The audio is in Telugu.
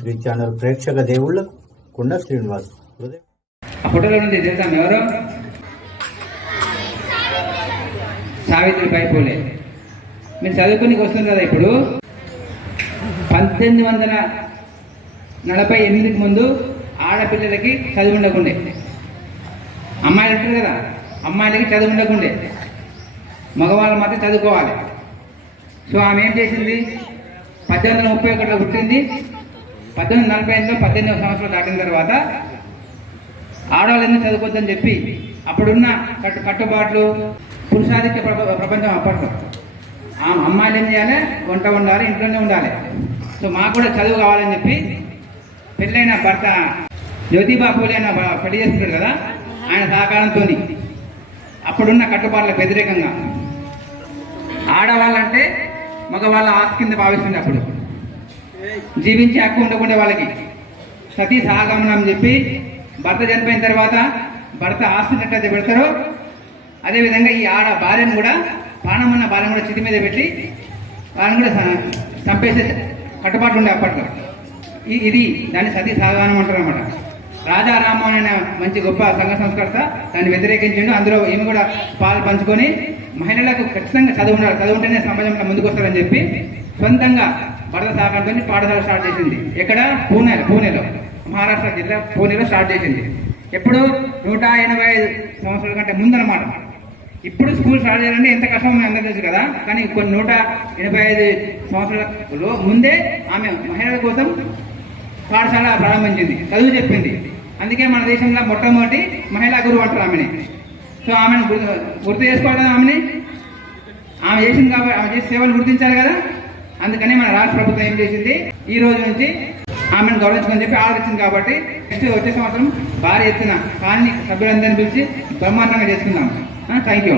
త్రీ ఛానల్ ప్రేక్షక దేవుళ్ళకు కుండ శ్రీనివాస్ ఆ ఫోటోలో ఉంది తెలుసా ఎవరు? సావిత్రిబాయి పూలే మీరు చదువుకునికి వస్తుంది కదా ఇప్పుడు? పద్దెనిమిది వందల నలభై ఎనిమిదికి ముందు ఆడపిల్లలకి చదువు ఉండకుండే. అమ్మాయిలు ఉంటారు కదా అమ్మాయిలకి చదువు ఉండకుండే. మగవాళ్ళు మాత్రం చదువుకోవాలి. సో ఆమె ఏం చేసింది? పద్దెనిమిది వందల ముప్పై ఒకటిలో పుట్టింది. పద్దెనిమిది నలభై ఎనిమిదిలో పద్దెనిమిది సంవత్సరాలు దాటిన తర్వాత ఆడవాళ్ళు ఎందుకు చదువుకోవద్దని చెప్పి అప్పుడున్న కట్టు కట్టుబాట్లు పురుషాధిక్య ప్రపంచం అప్పట్లో. ఆ అమ్మాయిలు ఏం చేయాలి? వంట ఉండాలి ఇంట్లోనే ఉండాలి. సో మాకు కూడా చదువు కావాలని చెప్పి పెళ్ళైన భర్త జ్యోతిబా పూలే అయిన పెళ్ళి చేసుకుంటాడు కదా? ఆయన సహకారంతో అప్పుడున్న కట్టుబాట్లకు వ్యతిరేకంగా. ఆడవాళ్ళంటే మగవాళ్ళ ఆస్తి కింద భావిస్తుంది అప్పుడు. జీవించే హక్కు ఉండకుండా వాళ్ళకి. సతీ సహగమనం అని చెప్పి భర్త చనిపోయిన తర్వాత భర్త ఆస్తిని ఎట్లయితే పెడతారో అదేవిధంగా ఈ ఆడ భార్యను కూడా ప్రాణమన్న భార్యను కూడా చితి మీద పెట్టి వాళ్ళని కూడా చంపేసే కట్టుబాటు ఉండే అప్పట్లో. ఇది దాన్ని సతీ సహగమనం అంటారు అనమాట రాజారామన్ అనే మంచి గొప్ప సంఘ సంస్కర్త దాన్ని వ్యతిరేకించిండు. అందులో ఈమె కూడా పాలు పంచుకొని మహిళలకు ఖచ్చితంగా చదువు ఉండాలి. చదువుంటేనే సమాజంలో ముందుకు వస్తారని చెప్పి సొంతంగా భరత సహకారంతో పాఠశాల స్టార్ట్ చేసింది. ఎక్కడ? పూణే పూణేలో. మహారాష్ట్ర జిల్లా పూణేలో స్టార్ట్ చేసింది. ఎప్పుడు? నూట ఎనభై ఐదు సంవత్సరాల కంటే ముందనమాట ఇప్పుడు స్కూల్ స్టార్ట్ చేయాలంటే ఎంత కష్టం మీ అందరూ తెలుసు కదా. కానీ కొన్ని నూట ఎనభై ఐదు సంవత్సరాలలో ముందే ఆమె మహిళల కోసం పాఠశాల ప్రారంభించింది. చదువు చెప్పింది. అందుకే మన దేశంలో మొట్టమొదటి మహిళా గురువు అంటారు ఆమెని. సో ఆమెను గుర్తు గుర్తు చేసుకోవాలి కదా ఆమెని? ఆమె చేసింది కాబట్టి ఆమె చేసే సేవలు గుర్తించాలి కదా? అందుకని మన రాష్ట్ర ప్రభుత్వం ఏం చేసింది? ఈ రోజు నుంచి ఆమెను గౌరవించుకొని చెప్పి ఆలోచించింది కాబట్టి నెక్స్ట్ వచ్చే సంవత్సరం భారీ ఎత్తున కానీ సభ్యులందరినీ పిలిచి బ్రహ్మాండంగా చేసుకుందాం. Thank you